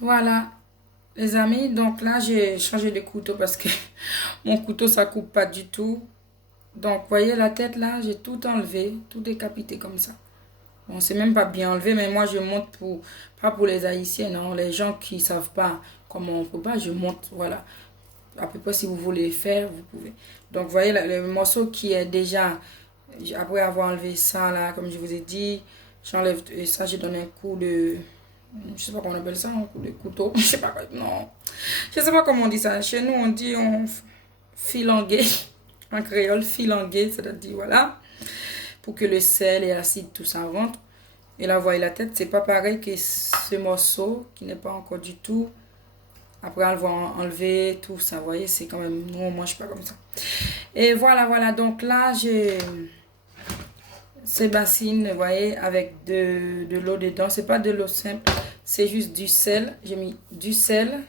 Voilà, les amis. Donc là, j'ai changé de couteau parce que mon couteau, ça coupe pas du tout. Donc, voyez la tête là, j'ai tout enlevé, tout décapité comme ça. Bon, c'est même pas bien enlevé, mais moi, je monte pour, pas pour les Haïtiens, non. Les gens qui savent pas comment on peut pas, je monte, voilà. À peu près, si vous voulez faire, vous pouvez. Donc, voyez le morceau qui est déjà, après avoir enlevé ça là, comme je vous ai dit, j'enlève ça, j'ai donné un coup de, je sais pas comment on appelle ça, un coup de couteau, je sais pas, non, je sais pas comment on dit ça. Chez nous, on dit on filangué, en créole, filangué, c'est-à-dire, voilà, pour que le sel et l'acide, tout ça rentre. Et là, vous voyez la tête, c'est pas pareil que ce morceau qui n'est pas encore du tout. Après, on va enlever tout ça, vous voyez, c'est quand même, nous, on mange pas comme ça. Et voilà, voilà, donc là, j'ai ces bassines, vous voyez, avec de l'eau dedans. C'est pas de l'eau simple, c'est juste du sel. J'ai mis du sel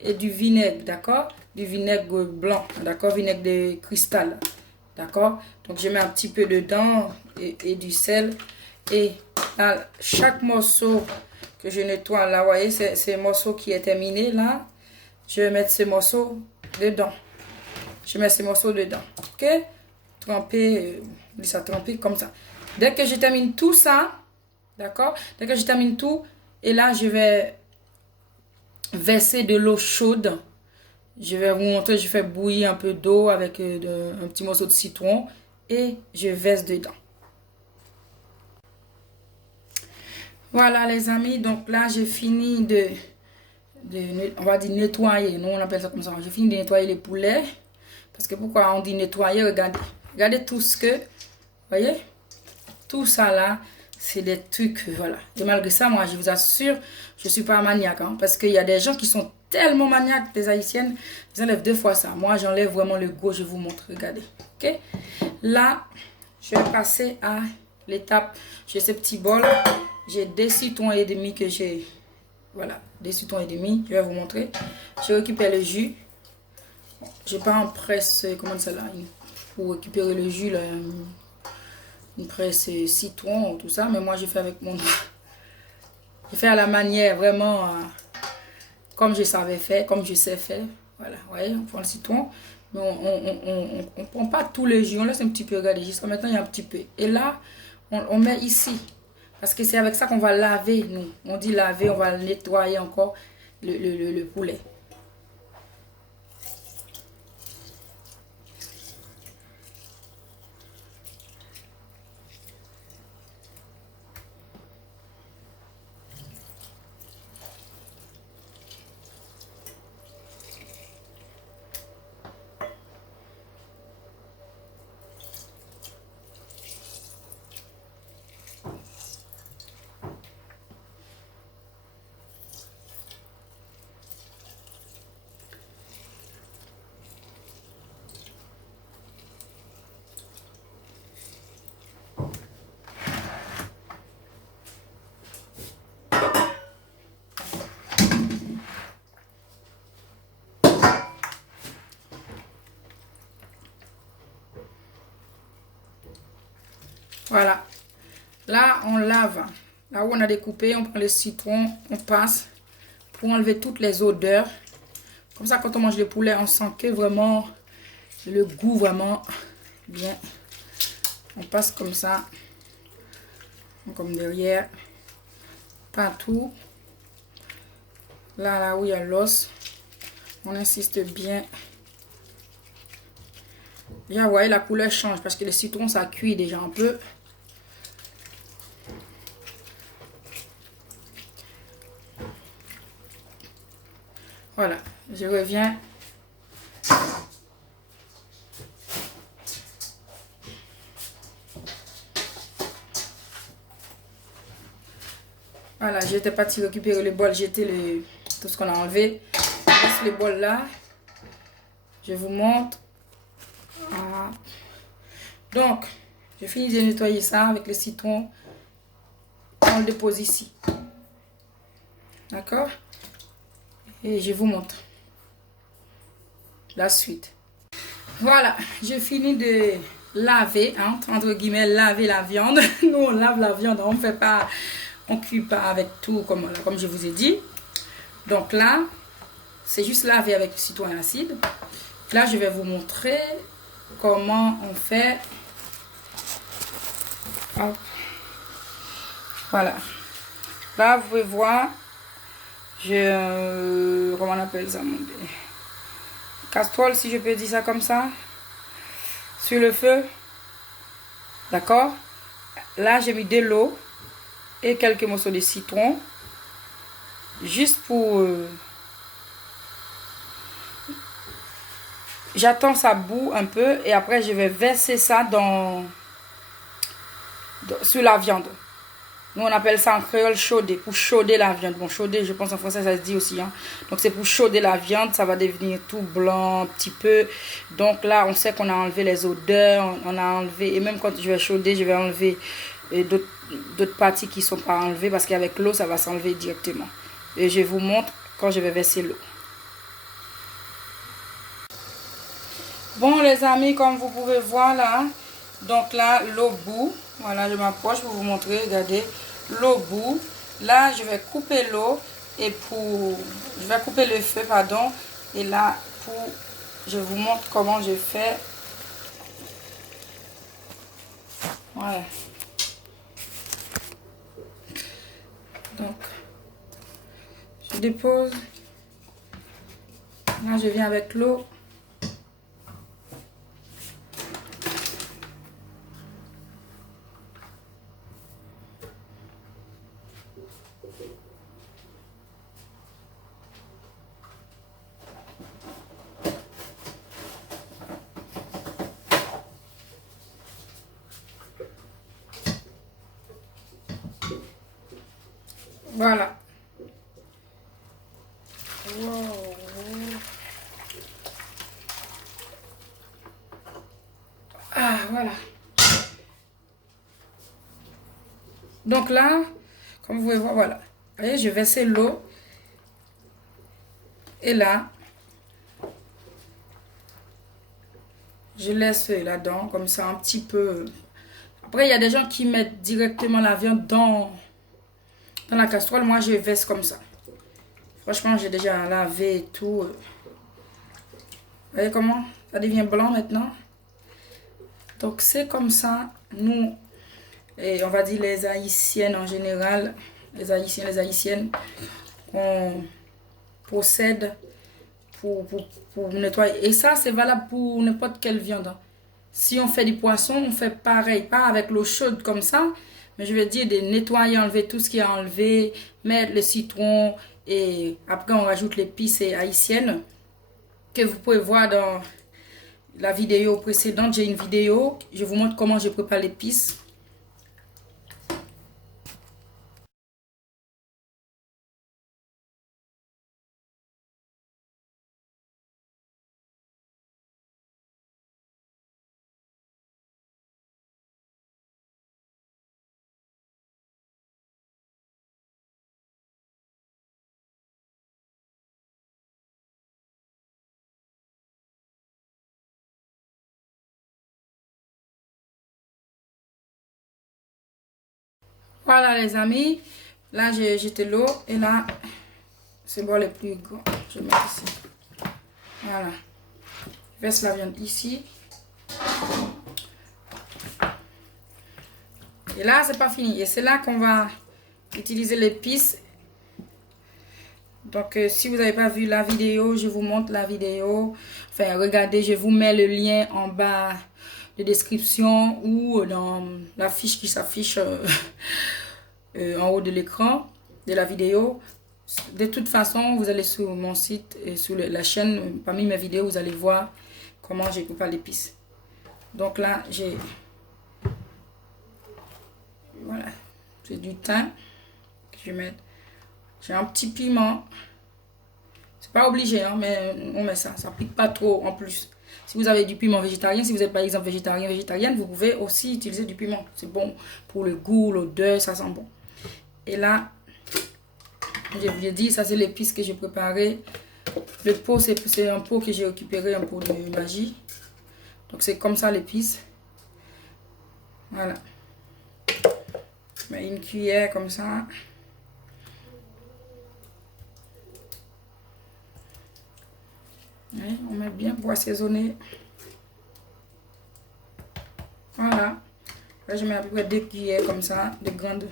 et du vinaigre, d'accord? Du vinaigre blanc, d'accord? Vinaigre de cristal, d'accord? Donc, je mets un petit peu dedans et du sel. Et là, chaque morceau que je nettoie, là, vous voyez, c'est un morceau qui est terminé, là. Je vais mettre ces morceaux dedans. Je mets ces morceaux dedans, ok? Tremper, ça tremper comme ça. Dès que je termine tout ça, d'accord? Dès que je termine tout, et là, je vais verser de l'eau chaude. Je vais vous montrer, je fais bouillir un peu d'eau avec un petit morceau de citron et je verse dedans. Voilà les amis, donc là j'ai fini on va dire nettoyer, nous on appelle ça comme ça. J'ai fini de nettoyer les poulets. Parce que pourquoi on dit nettoyer, regardez. Regardez tout ce que, voyez, tout ça là, c'est des trucs, voilà. Et malgré ça, moi, je vous assure, je ne suis pas maniaque. Hein, parce qu'il y a des gens qui sont tellement maniaques, des haïtiennes, ils enlèvent 2 fois ça. Moi, j'enlève vraiment le gros, je vous montre, regardez. Ok? Là, je vais passer à l'étape, j'ai ce petit bol, j'ai des citrons et demi que j'ai, voilà, des citrons et demi, je vais vous montrer. Je récupère le jus. J'ai pas un presse, comment ça là, pour récupérer le jus, là, une presse citron, tout ça, mais moi j'ai fait avec mon doigt. J'ai fait à la manière vraiment comme je savais faire, comme je sais faire. Voilà, vous voyez, on prend le citron, mais on prend pas tout le jus, on laisse un petit peu, regardez, jusqu'à maintenant il y a un petit peu. Et là, on met ici, parce que c'est avec ça qu'on va laver, nous. On dit laver, on va nettoyer encore le poulet. Voilà. Là, on lave. Là où on a découpé, on prend le citron, on passe pour enlever toutes les odeurs. Comme ça, quand on mange le poulet, on sent que vraiment le goût vraiment bien. On passe comme ça, comme derrière, partout. Là où il y a l'os, on insiste bien. Déjà, vous voyez, la couleur change parce que le citron, ça cuit déjà un peu. Voilà, je reviens. Voilà, j'étais partie récupérer le bol, jeter tout ce qu'on a enlevé. Je laisse le bol là. Je vous montre. Voilà. Donc, j'ai fini de nettoyer ça avec le citron. On le dépose ici. D'accord? Et je vous montre la suite. Voilà, j'ai fini de laver, hein, entre guillemets, laver la viande. Nous, on lave la viande, on fait pas, on cuit pas avec tout, comme je vous ai dit. Donc là, c'est juste laver avec du citron acide. Là, je vais vous montrer comment on fait. Hop. Voilà. Là, vous pouvez voir, comment on appelle ça, mon Dieu? Casserole, si je peux dire ça comme ça, sur le feu. D'accord? Là, j'ai mis de l'eau et quelques morceaux de citron. Juste pour... j'attends ça bout un peu et après, je vais verser ça sur la viande. Nous, on appelle ça en créole chauder, pour chauder la viande. Bon, chauder, je pense en français, ça se dit aussi. Hein. Donc, c'est pour chauder la viande. Ça va devenir tout blanc, un petit peu. Donc, là, on sait qu'on a enlevé les odeurs. On a enlevé, et même quand je vais chauder, je vais enlever d'autres parties qui ne sont pas enlevées. Parce qu'avec l'eau, ça va s'enlever directement. Et je vous montre quand je vais verser l'eau. Bon, les amis, comme vous pouvez voir là. Donc là, l'eau bout. Voilà, je m'approche pour vous montrer. Regardez. L'eau bout. Là, je vais couper l'eau et je vais couper le feu, pardon. Et là, je vous montre comment je fais. Voilà. Donc, je dépose. Là, je viens avec l'eau. Voilà. Wow. Ah, voilà. Donc là, comme vous pouvez voir, voilà. Vous voyez, je verse l'eau. Et là, je laisse là-dedans, comme ça, un petit peu. Après, il y a des gens qui mettent directement la viande dans la casserole. Moi, je verse comme ça. Franchement, j'ai déjà lavé et tout. Vous voyez comment ça devient blanc maintenant? Donc, c'est comme ça. Nous, et on va dire les Haïtiennes en général, les Haïtiens, les Haïtiennes, on procède pour nettoyer. Et ça, c'est valable pour n'importe quelle viande. Hein. Si on fait du poisson, on fait pareil. Pas avec l'eau chaude comme ça, mais je veux dire de nettoyer, enlever tout ce qui est enlevé, mettre le citron et après on rajoute l'épice haïtienne que vous pouvez voir dans la vidéo précédente. J'ai une vidéo, je vous montre comment je prépare l'épice. Voilà les amis, là j'ai jeté l'eau et là c'est bon le plus grand. Je mets ici. Voilà. Je verse la viande ici. Et là c'est pas fini. Et c'est là qu'on va utiliser l'épice. Donc si vous n'avez pas vu la vidéo, je vous montre la vidéo. Enfin regardez, je vous mets le lien en bas de description ou dans la fiche qui s'affiche en haut de l'écran de la vidéo. De toute façon, vous allez sur mon site et sur la chaîne, parmi mes vidéos, vous allez voir comment j'ai coupé l'épice. Donc là, j'ai voilà, c'est du thym que je vais mettre. J'ai un petit piment. C'est pas obligé, hein, mais on met ça. Ça pique pas trop en plus. Si vous avez du piment végétarien, si vous êtes par exemple végétarien, végétarienne, vous pouvez aussi utiliser du piment. C'est bon pour le goût, l'odeur, ça sent bon. Et là, je vous ai dit, ça c'est l'épice que j'ai préparé. Le pot, c'est un pot que j'ai récupéré, un pot de magie. Donc c'est comme ça l'épice. Voilà. Je mets une cuillère comme ça. Oui, on met bien pour assaisonner. Voilà. Là, je mets à peu près 2 cuillères comme ça, de grandes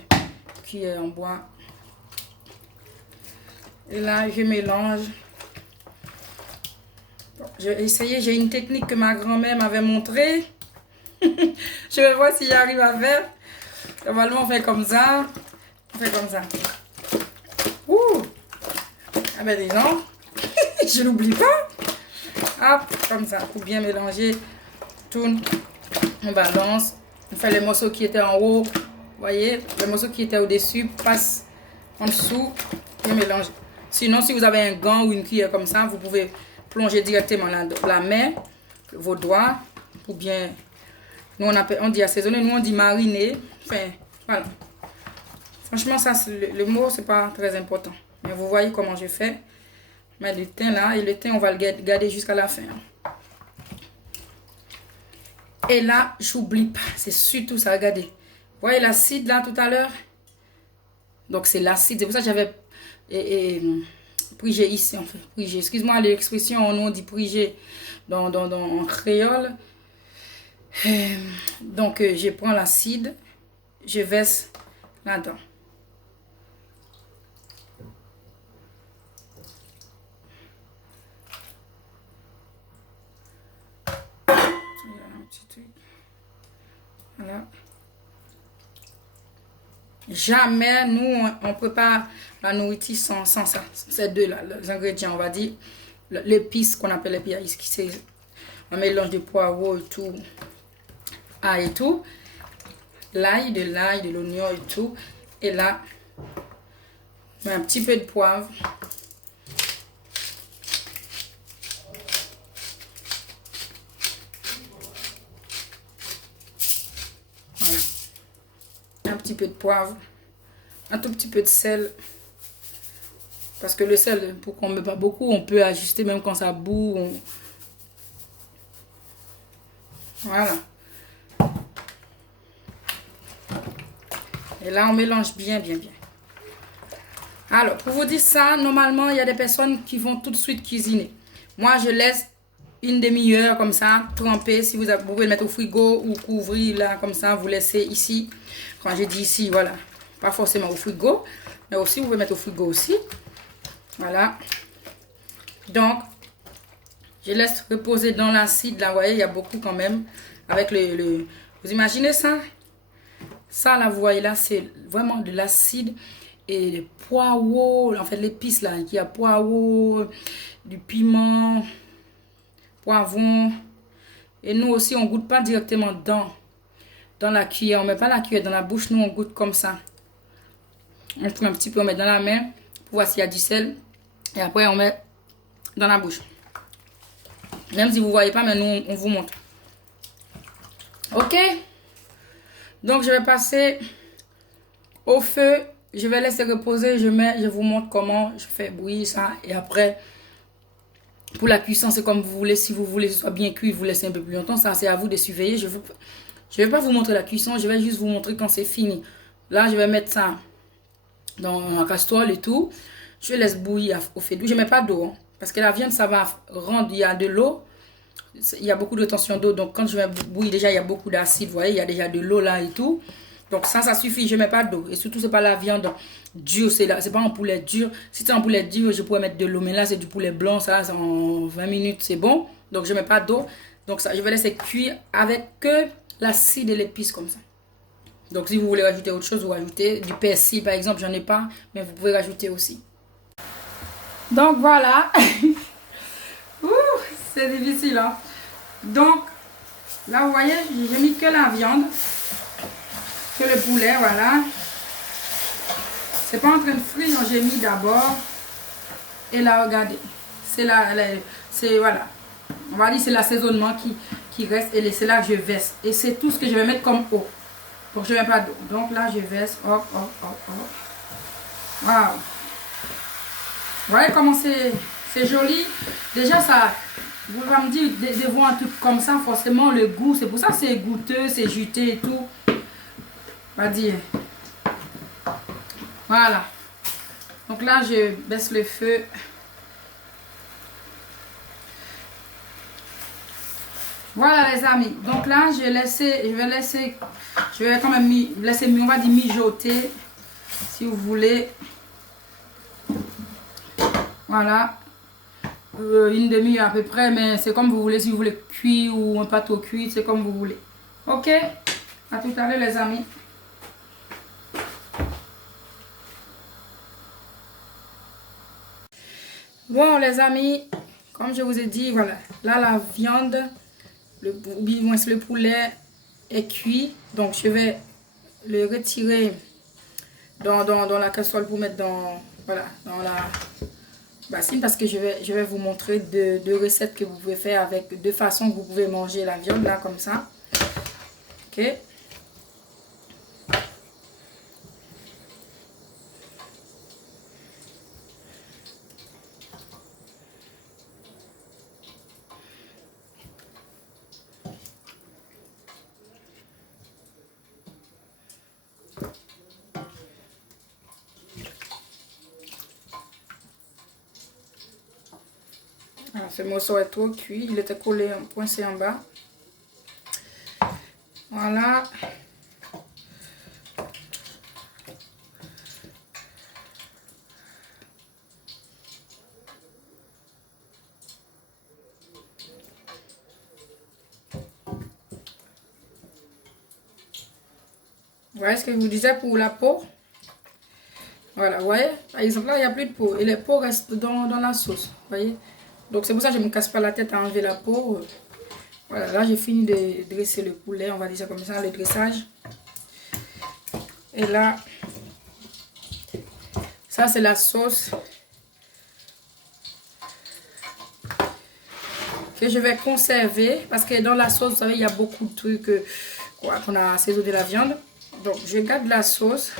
cuillères en bois. Et là, je mélange. Bon, j'ai essayé, j'ai une technique que ma grand-mère m'avait montrée. Je vais voir si j'arrive à faire. Normalement, on fait comme ça. On fait comme ça. Ouh! Ah ben dis donc, je n'oublie pas. Hop, comme ça, pour bien mélanger. Tourne, on balance. On fait les morceaux qui étaient en haut. Vous voyez, les morceaux qui étaient au-dessus passent en dessous et mélange. Sinon, si vous avez un gant ou une cuillère comme ça, vous pouvez plonger directement la main, vos doigts, ou bien, nous on dit assaisonner, nous on dit mariner. Enfin, voilà. Franchement, ça, le mot, c'est pas très important. Mais vous voyez comment je fais. Je mets le thym là, et le thym, on va le garder jusqu'à la fin. Et là, j'oublie pas, c'est surtout ça, regardez. Vous voyez l'acide là tout à l'heure? Donc c'est l'acide, c'est pour ça que j'avais prigé ici, en fait. Prigé, excuse-moi l'expression, on dit prigé en créole. Donc je prends l'acide, je verse là-dedans. Voilà. Jamais, nous, on prépare la nourriture sans ça. Ces deux-là, les ingrédients, on va dire. L'épice qu'on appelle l'épice, qui c'est un mélange de poireaux et tout, ail et tout. L'ail, de l'oignon et tout. Et là, je mets un petit peu de poivre. Voilà. Un petit peu de poivre. Un tout petit peu de sel. Parce que le sel, pour qu'on ne met pas beaucoup, on peut ajuster même quand ça bout. Voilà. Et là, on mélange bien, bien, bien. Alors, pour vous dire ça, normalement, il y a des personnes qui vont tout de suite cuisiner. Moi, je laisse une demi-heure comme ça, tremper. Si vous pouvez le mettre au frigo ou couvrir là, comme ça, vous laissez ici. Quand je dis ici, voilà. Pas forcément au frigo, mais aussi, vous pouvez mettre au frigo aussi. Voilà. Donc, je laisse reposer dans l'acide. Là, vous voyez, il y a beaucoup quand même. Avec vous imaginez ça? Ça, là, vous voyez, là, c'est vraiment de l'acide. Et les poireaux, en fait, l'épice, là, il y a poireaux, du piment, poivron. Et nous aussi, on goûte pas directement dans la cuillère. On met pas la cuillère dans la bouche. Nous, on goûte comme ça. On prend un petit peu, on met dans la main pour voir s'il y a du sel. Et après, on met dans la bouche. Même si vous ne voyez pas, mais nous, on vous montre. Ok? Donc, je vais passer au feu. Je vais laisser reposer. Je vous montre comment je fais bouillir ça. Et après, pour la cuisson, c'est comme vous voulez. Si vous voulez que ce soit bien cuit, vous laissez un peu plus longtemps. Ça, c'est à vous de surveiller. Je vais pas vous montrer la cuisson. Je vais juste vous montrer quand c'est fini. Là, je vais mettre ça dans la casserole et tout. Je laisse bouillir au fait doux. Je ne mets pas d'eau. Hein, parce que la viande, ça va rendre. Il y a de l'eau. Il y a beaucoup de tension d'eau. Donc, quand je vais bouillir, déjà, il y a beaucoup d'acide. Vous voyez, il y a déjà de l'eau là et tout. Donc, ça suffit. Je ne mets pas d'eau. Et surtout, ce n'est pas la viande dure. C'est pas un poulet dur. Si c'est un poulet dur, je pourrais mettre de l'eau. Mais là, c'est du poulet blanc. Ça, en 20 minutes, c'est bon. Donc, je ne mets pas d'eau. Donc, ça, je vais laisser cuire avec que l'acide et l'épice comme ça. Donc, si vous voulez rajouter autre chose, vous rajoutez du persil, par exemple. J'en ai pas, mais vous pouvez rajouter aussi. Donc, voilà. C'est difficile, hein. Donc, là, vous voyez, j'ai mis que la viande, que le poulet, voilà. C'est pas en train de frire, j'ai mis d'abord. Et là, regardez, c'est, voilà. On va dire c'est l'assaisonnement qui reste et c'est là que je verse. Et c'est tout ce que je vais mettre comme eau. Donc, je ne mets pas d'eau. Donc, là, je verse, hop, hop, hop, hop. Waouh. Vous voyez comment c'est joli. Déjà, ça... Vous allez me dire, de voir un truc comme ça, forcément, le goût, c'est pour ça que c'est goûteux, c'est juteux et tout. On va dire. Voilà. Donc là, je baisse le feu. Voilà les amis, donc là je vais quand même laisser, on va dire mijoter, si vous voulez, voilà, une demi-heure à peu près, mais c'est comme vous voulez, si vous voulez cuire ou un pâteau cuit, c'est comme vous voulez. Ok, à tout à l'heure les amis. Bon les amis, comme je vous ai dit, voilà, là la viande, le poulet est cuit, donc je vais le retirer dans la casserole pour mettre voilà, dans la bassine, parce que je vais vous montrer deux recettes que vous pouvez faire avec deux façons que vous pouvez manger la viande là comme ça. Ok. Alors, ce morceau est trop cuit, il était collé, coincé en bas. Voilà. Vous voyez ce que je vous disais pour la peau? Voilà, vous voyez? Par exemple, là, il n'y a plus de peau. Et les peaux restent dans la sauce. Vous voyez? Donc, c'est pour ça que je ne me casse pas la tête à enlever la peau. Voilà, là, j'ai fini de dresser le poulet. On va dire ça comme ça, le dressage. Et là, ça, c'est la sauce que je vais conserver. Parce que dans la sauce, vous savez, il y a beaucoup de trucs qu'on a assaisonné la viande. Donc, je garde la sauce.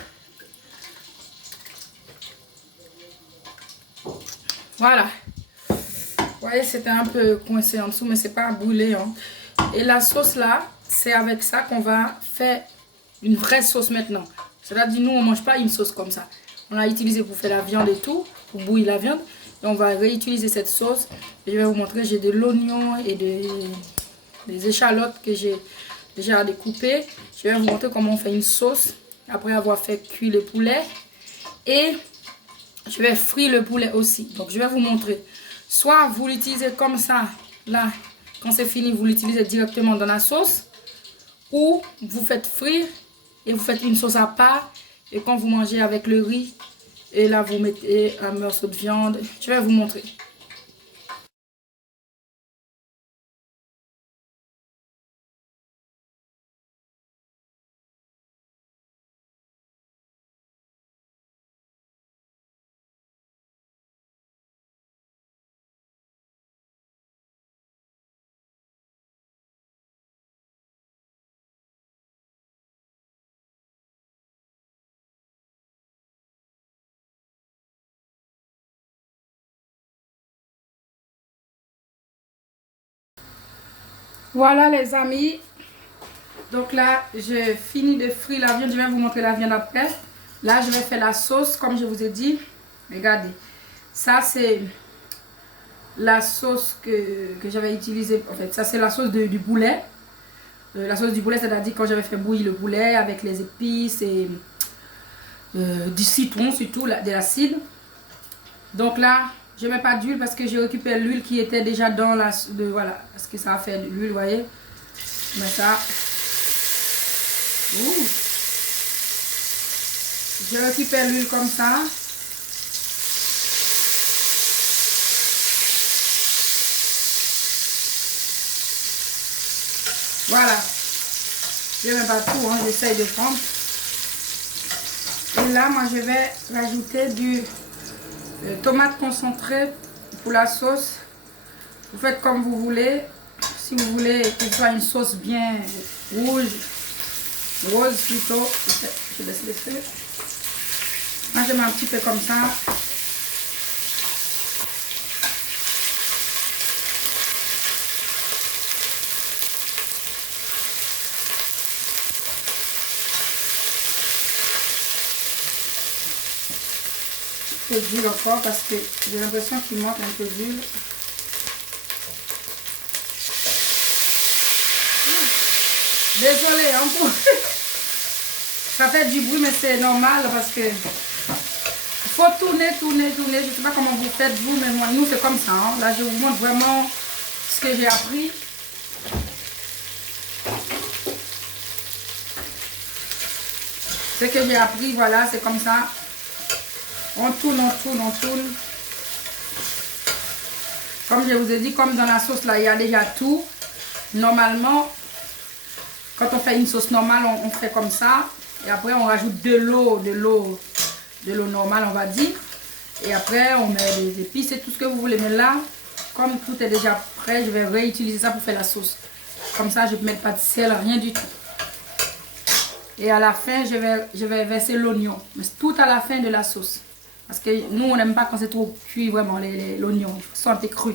Voilà. Vous voyez, c'était un peu coincé en dessous, mais c'est pas brûlé. Hein. Et la sauce là, c'est avec ça qu'on va faire une vraie sauce maintenant. C'est-à-dire, nous, on ne mange pas une sauce comme ça. On l'a utilisé pour faire la viande et tout, pour bouillir la viande. Et on va réutiliser cette sauce. Et je vais vous montrer, j'ai de l'oignon et des échalotes que j'ai déjà découpées. Je vais vous montrer comment on fait une sauce après avoir fait cuire le poulet. Et je vais frire le poulet aussi. Donc, je vais vous montrer. Soit vous l'utilisez comme ça, là, quand c'est fini, vous l'utilisez directement dans la sauce. Ou vous faites frire et vous faites une sauce à part. Et quand vous mangez avec le riz, et là, vous mettez un morceau de viande. Je vais vous montrer. Voilà les amis. Donc là, j'ai fini de frire la viande. Je vais vous montrer la viande après. Là, je vais faire la sauce comme je vous ai dit. Regardez. Ça, c'est la sauce que j'avais utilisée. En fait, ça, c'est la sauce du poulet. La sauce du poulet, c'est-à-dire quand j'avais fait bouillir le poulet avec les épices et du citron, surtout de l'acide. Donc là, je ne mets pas d'huile parce que j'ai récupéré l'huile qui était déjà dans la... voilà, parce que ça a fait de l'huile, vous voyez. Mais ça... Ouh. Je récupère l'huile comme ça. Voilà. Je ne mets pas tout, hein, j'essaye de prendre. Et là, moi, je vais rajouter du tomate concentré pour la sauce. Vous faites comme vous voulez. Si vous voulez que ce soit une sauce bien rouge, rose plutôt, je laisse les feux. Moi, je mets un petit peu comme ça. Un peu d'huile encore parce que j'ai l'impression qu'il manque un peu d'huile. Désolée, hein, ça fait du bruit, mais c'est normal parce que faut tourner, tourner, tourner. Je ne sais pas comment vous faites vous, mais moi, nous, c'est comme ça. Hein. Là, je vous montre vraiment ce que j'ai appris. Ce que j'ai appris, voilà, c'est comme ça. On tourne, on tourne, on tourne. Comme je vous ai dit, comme dans la sauce, là, il y a déjà tout. Normalement, quand on fait une sauce normale, on fait comme ça. Et après, on rajoute de l'eau normale, on va dire. Et après, on met des épices et tout ce que vous voulez. Mais là, comme tout est déjà prêt, je vais réutiliser ça pour faire la sauce. Comme ça, je ne mets pas de sel, rien du tout. Et à la fin, je vais verser l'oignon. Mais tout à la fin de la sauce. Parce que nous, on n'aime pas quand c'est trop cuit, vraiment, l'oignon. Sentez cru.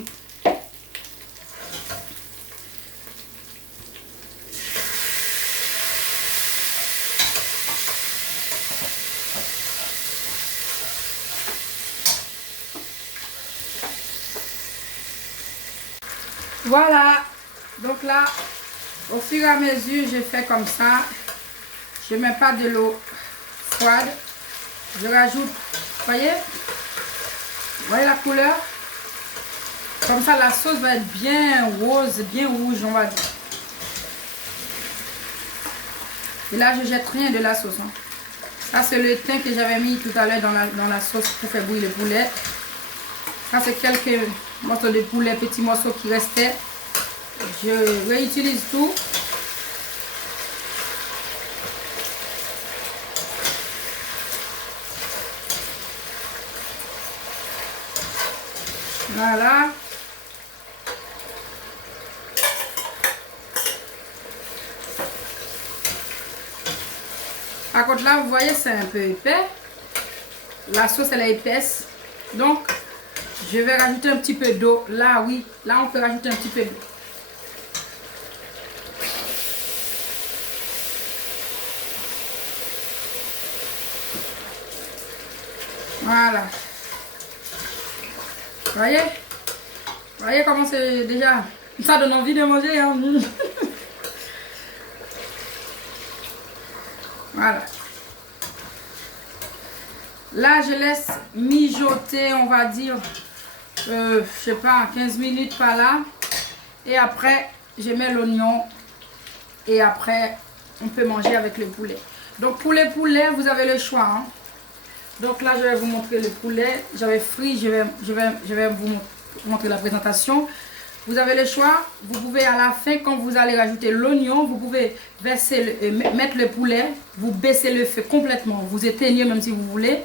Voilà. Donc là, au fur et à mesure, je fais comme ça. Je ne mets pas de l'eau froide. Je rajoute, voyez la couleur? Comme ça, la sauce va être bien rose, bien rouge, on va dire. Et là, je jette rien de la sauce. Hein. Ça, c'est le thym que j'avais mis tout à l'heure dans la sauce pour faire bouillir le poulet. Ça, c'est quelques morceaux de poulet, petits morceaux qui restaient. Je réutilise tout. Voilà. Par contre, là, vous voyez, c'est un peu épais. La sauce, elle est épaisse. Donc, je vais rajouter un petit peu d'eau. Là, oui. Là, on peut rajouter un petit peu d'eau. Voilà. Voyez? Voyez comment c'est déjà... Ça donne envie de manger. Hein? Voilà. Là, je laisse mijoter, on va dire, je sais pas, 15 minutes par là. Et après, je mets l'oignon. Et après, on peut manger avec le poulet. Donc, pour les poulets, vous avez le choix. Hein. Donc là, je vais vous montrer le poulet. J'avais frit, je vais vous montrer la présentation. Vous avez le choix. Vous pouvez à la fin, quand vous allez rajouter l'oignon, vous pouvez mettre le poulet. Vous baissez le feu complètement. Vous éteignez même si vous voulez.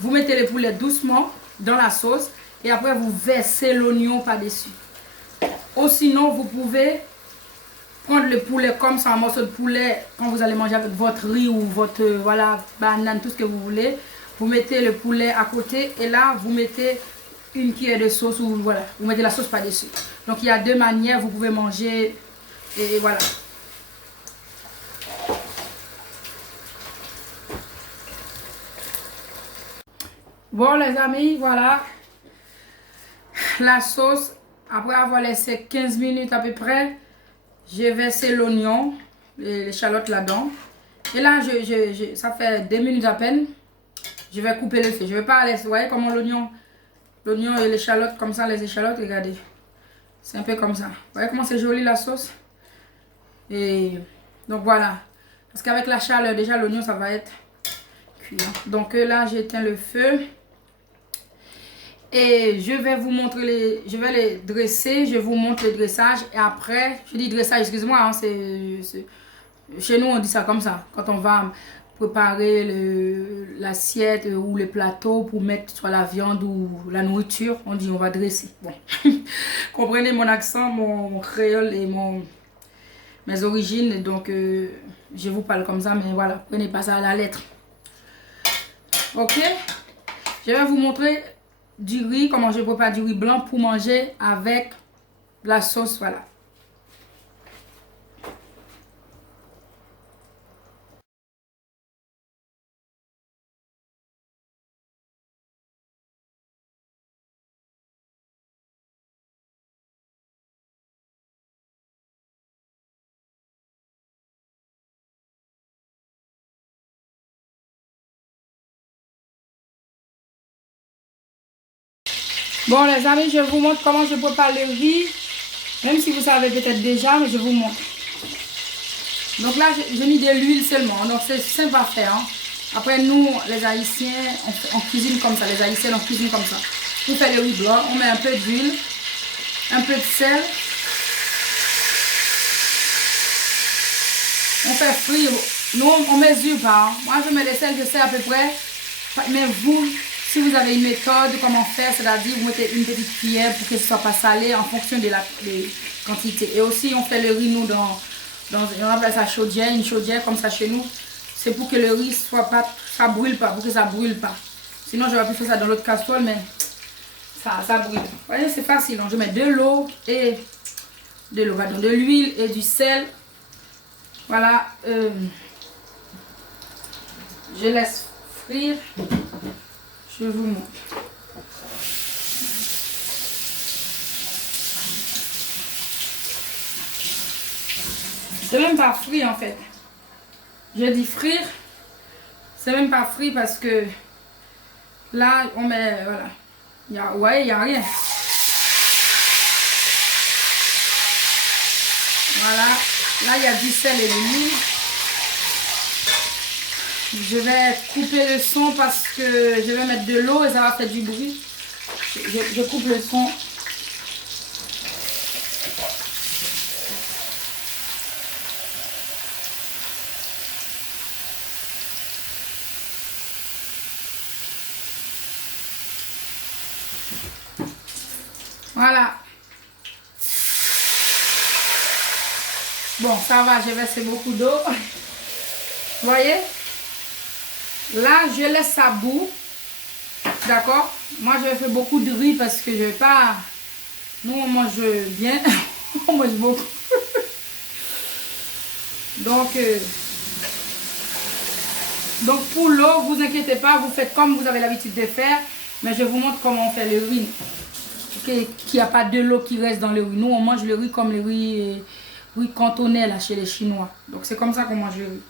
Vous mettez le poulet doucement dans la sauce. Et après, vous versez l'oignon par-dessus. Ou sinon, vous pouvez prendre le poulet comme ça, un morceau de poulet, quand vous allez manger avec votre riz ou votre banane, tout ce que vous voulez. Vous mettez le poulet à côté et là, vous mettez une cuillère de sauce ou voilà, vous mettez la sauce par-dessus. Donc, il y a deux manières, vous pouvez manger et voilà. Bon, les amis, voilà. La sauce, après avoir laissé 15 minutes à peu près, j'ai versé l'oignon, l'échalote là-dedans. Et là, ça fait 2 minutes à peine. Je vais couper le feu. Je ne vais pas laisser. Vous voyez comment l'oignon et l'échalote, comme ça, les échalotes, regardez. C'est un peu comme ça. Vous voyez comment c'est joli la sauce? Et donc voilà. Parce qu'avec la chaleur, déjà l'oignon, ça va être cuit. Hein. Donc là, j'éteins le feu. Et je vais vous montrer je vais les dresser. Je vous montre le dressage. Et après, je dis dressage, excusez-moi, hein, chez nous, on dit ça comme ça. Quand on va préparer l'assiette ou le plateau pour mettre soit la viande ou la nourriture, on dit on va dresser. Bon, comprenez mon accent, mon créole et mes origines. Donc, je vous parle comme ça, mais voilà, prenez pas ça à la lettre. Ok? Je vais vous montrer du riz, comment je prépare du riz blanc pour manger avec la sauce, voilà. Bon les amis, je vous montre comment je prépare le riz. Même si vous savez peut-être déjà, mais je vous montre. Donc là, j'ai mis de l'huile seulement. Donc c'est simple à faire. Hein. Après, nous, les Haïtiens, on cuisine comme ça. Les Haïtiens, on cuisine comme ça. Pour faire le riz blanc, on met un peu d'huile, un peu de sel. On fait frire. Nous, on mesure pas. Hein. Moi, je mets le sel, je sais à peu près. Mais vous, si vous avez une méthode, comment faire, c'est-à-dire vous mettez une petite cuillère pour que ce ne soit pas salé en fonction de la quantité. Et aussi, on fait le riz, nous, on appelle ça chaudière, une chaudière comme ça chez nous. C'est pour que le riz soit pas, ça brûle pas, pour que ça brûle pas. Sinon, j'aurais pu faire ça dans l'autre casserole, mais ça brûle. Vous voyez, c'est facile. Donc, je mets de l'eau et de l'huile et du sel. Voilà. Je laisse frire. Je vous montre. C'est même pas frit en fait. Je dis frire. C'est même pas frit parce que là, on met, voilà. Il y a rien. Voilà. Là, il y a du sel et de l'huile. Je vais couper le son parce que je vais mettre de l'eau et ça va faire du bruit. Je coupe le son. Voilà. Bon, ça va, j'ai versé beaucoup d'eau. Vous voyez? Là, je laisse ça bout. D'accord? Moi, je fais beaucoup de riz parce que je vais pas... Nous, on mange bien. On mange beaucoup. Donc, pour l'eau, vous inquiétez pas. Vous faites comme vous avez l'habitude de faire. Mais je vous montre comment on fait le riz. Qu'il n'y a pas de l'eau qui reste dans le riz. Nous, on mange le riz comme le riz cantonais là, chez les Chinois. Donc, c'est comme ça qu'on mange le riz.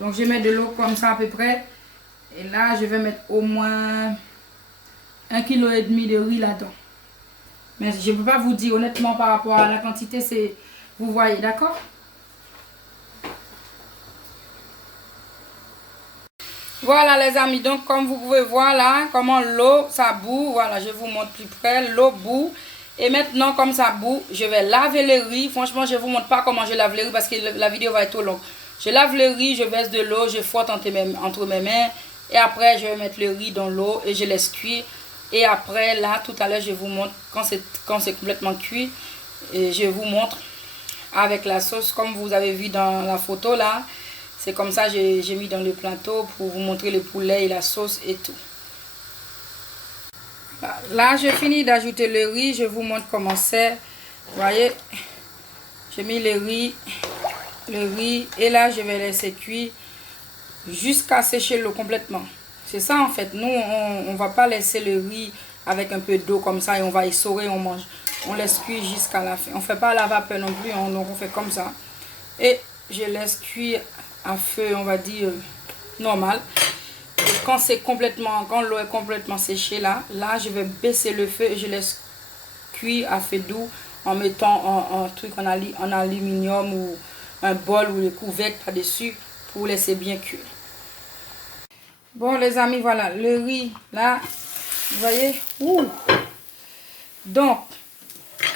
Donc, je mets de l'eau comme ça à peu près. Et là, je vais mettre au moins 1,5 kg de riz là-dedans. Mais je ne peux pas vous dire honnêtement par rapport à la quantité, c'est... Vous voyez, d'accord? Voilà les amis, donc comme vous pouvez voir là, comment l'eau, ça bout. Voilà, je vous montre plus près, l'eau bout. Et maintenant, comme ça bout, je vais laver le riz. Franchement, je ne vous montre pas comment je lave le riz parce que la vidéo va être trop longue. Je lave le riz, je verse de l'eau, je frotte entre mes mains. Et après, je vais mettre le riz dans l'eau et je laisse cuire. Et après, là, tout à l'heure, je vous montre quand c'est complètement cuit. Et je vous montre avec la sauce, comme vous avez vu dans la photo là. C'est comme ça j'ai mis dans le plateau pour vous montrer le poulet et la sauce et tout. Là, je finis d'ajouter le riz. Je vous montre comment c'est. Vous voyez, j'ai mis le riz. Et là, je vais laisser cuire jusqu'à sécher l'eau complètement. C'est ça en fait. Nous, on va pas laisser le riz avec un peu d'eau comme ça et on va essorer, on mange. On laisse cuire jusqu'à la fin. On fait pas à la vapeur non plus, donc on fait comme ça. Et je laisse cuire à feu, on va dire, normal. Et quand l'eau est complètement séchée là, je vais baisser le feu et je laisse cuire à feu doux en mettant un truc en aluminium ou un bol ou le couvercle par-dessus pour laisser bien cuire. Bon les amis, voilà le riz là, vous voyez. Ouh. Donc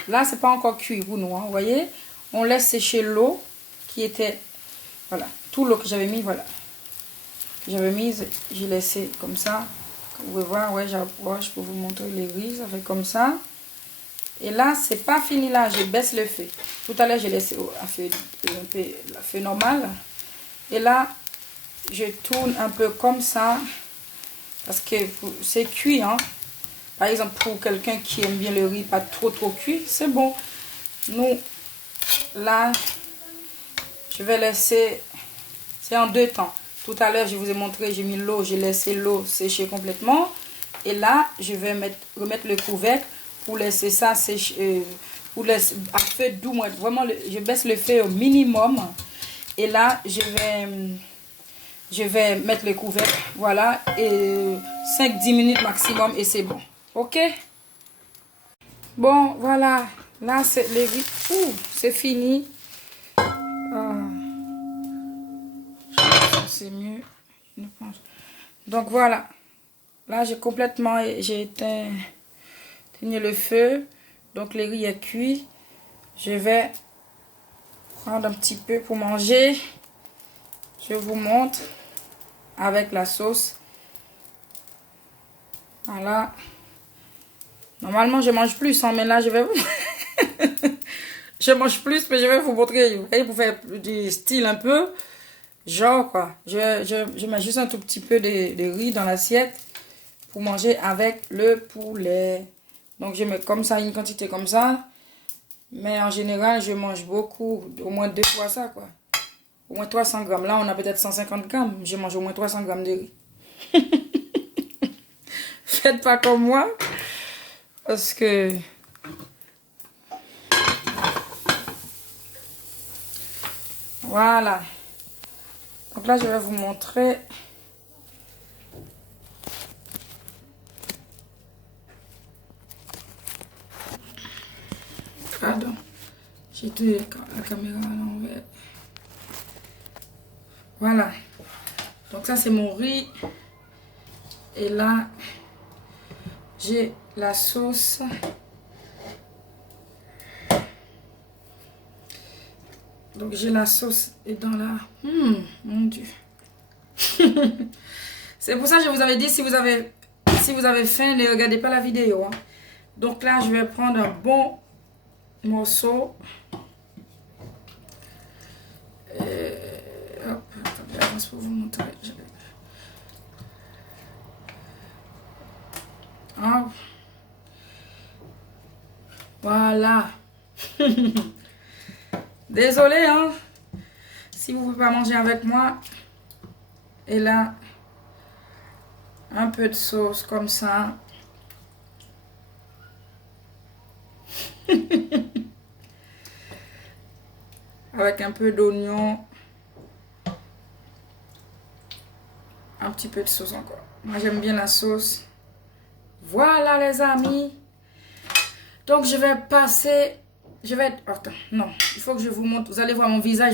là c'est pas encore cuit pour nous, hein, vous voyez. On laisse sécher l'eau qui était, voilà, tout l'eau que j'avais mis, voilà. J'avais mise, j'ai laissé comme ça. Vous pouvez voir, ouais, j'approche pour vous montrer les riz, ça fait comme ça. Et là c'est pas fini là, je baisse le feu. Tout à l'heure j'ai laissé à feu normal. Et là je tourne un peu comme ça parce que c'est cuit, hein. Par exemple, pour quelqu'un qui aime bien le riz pas trop cuit, c'est bon. Nous là je vais laisser, c'est en deux temps. Tout à l'heure je vous ai montré, j'ai mis l'eau, j'ai laissé l'eau sécher complètement. Et là je vais remettre le couvercle pour laisser ça sécher, pour laisser à feu doux. Vraiment je baisse le feu au minimum. Et là je vais mettre le couvercle, voilà, et 5-10 minutes maximum et c'est bon. Ok? Bon, voilà. Là, c'est les riz. Ouh, c'est fini. Ah, c'est mieux. Je pense. Donc, voilà. Là, j'ai éteint le feu. Donc, les riz est cuit. Je vais prendre un petit peu pour manger. Je vous montre avec la sauce. Voilà. Normalement, je mange plus, hein, mais là, je vais vous... je mange plus, mais je vais vous montrer. Vous voyez, pour faire du style un peu. Genre, quoi. Je mets juste un tout petit peu de riz dans l'assiette pour manger avec le poulet. Donc, je mets comme ça, une quantité comme ça. Mais en général, je mange beaucoup. Au moins 2 fois ça, quoi. Au moins 300 grammes. Là, on a peut-être 150 grammes. Je mange au moins 300 grammes de riz. Faites pas comme moi. Parce que... Voilà. Donc là, je vais vous montrer. Pardon. J'ai tué la caméra à l'envers. Voilà. Donc ça, c'est mon riz. Et là, j'ai la sauce. Donc j'ai la sauce et dans la... mon Dieu. C'est pour ça que je vous avais dit, si vous avez faim, ne regardez pas la vidéo. Hein. Donc là, je vais prendre un bon morceau. Hop, attendez, pour vous montrer. Hop. Voilà. Désolé, hein. Si vous ne pouvez pas manger avec moi. Et là, un peu de sauce comme ça. Avec un peu d'oignon. Un petit peu de sauce encore. Moi, j'aime bien la sauce. Voilà, les amis. Donc, je vais passer... Attends, non. Il faut que je vous montre. Vous allez voir mon visage.